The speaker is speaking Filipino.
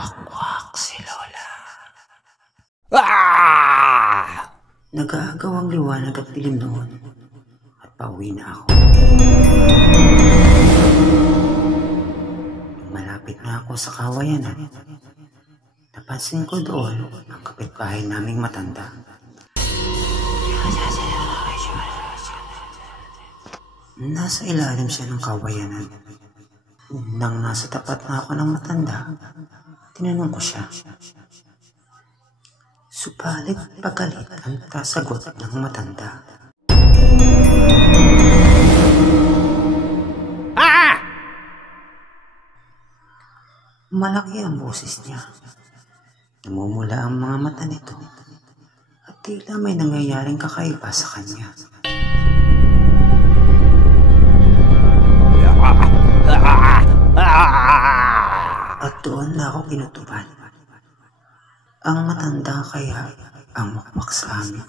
Wakwak si Lola. Nag-aagaw ang liwanag at dilim noon at pauwi na ako. Nung malapit na ako sa kawayanan, napansin ko doon ang kapitbahay naming matanda. Nasa ilalim siya ng kawayanan. Nang nasa tapat na ako ng matanda, tinanong ko siya. Subalit pagalit ang kasagot ng matanda. Malaki ang boses niya. Namumula ang mga mata nito at tila may nangyayaring kakaiba sa kanya. At doon na ako kinutuban. Ang matanda kaya ang wakwak sa amin.